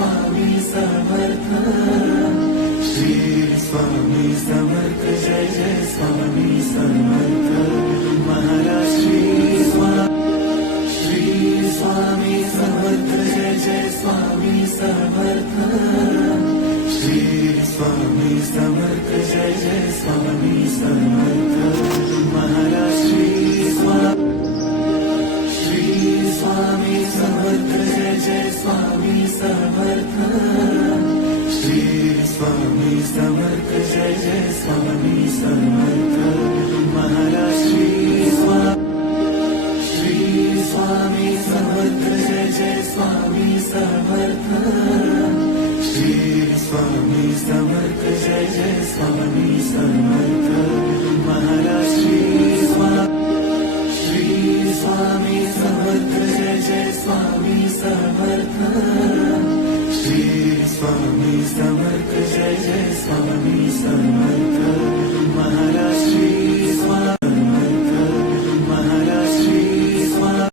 स्वामी सावीर् स्वामी समर्थ षय स्वामी समर्थ महाराष्ट्री स्वामी श्री स्वामी समर्थ जय स्वामी समर्थ श्री स्वामी समर्थ जय जय स्वामी स्वामी समर्थ जय जय स्वामी समर्थ महारा श्री स्वामी श्री स्वामी समर्थ जय जय स्वामी समर्थ श्री स्वामी समर्थ जय जय स्वामी जय समी सम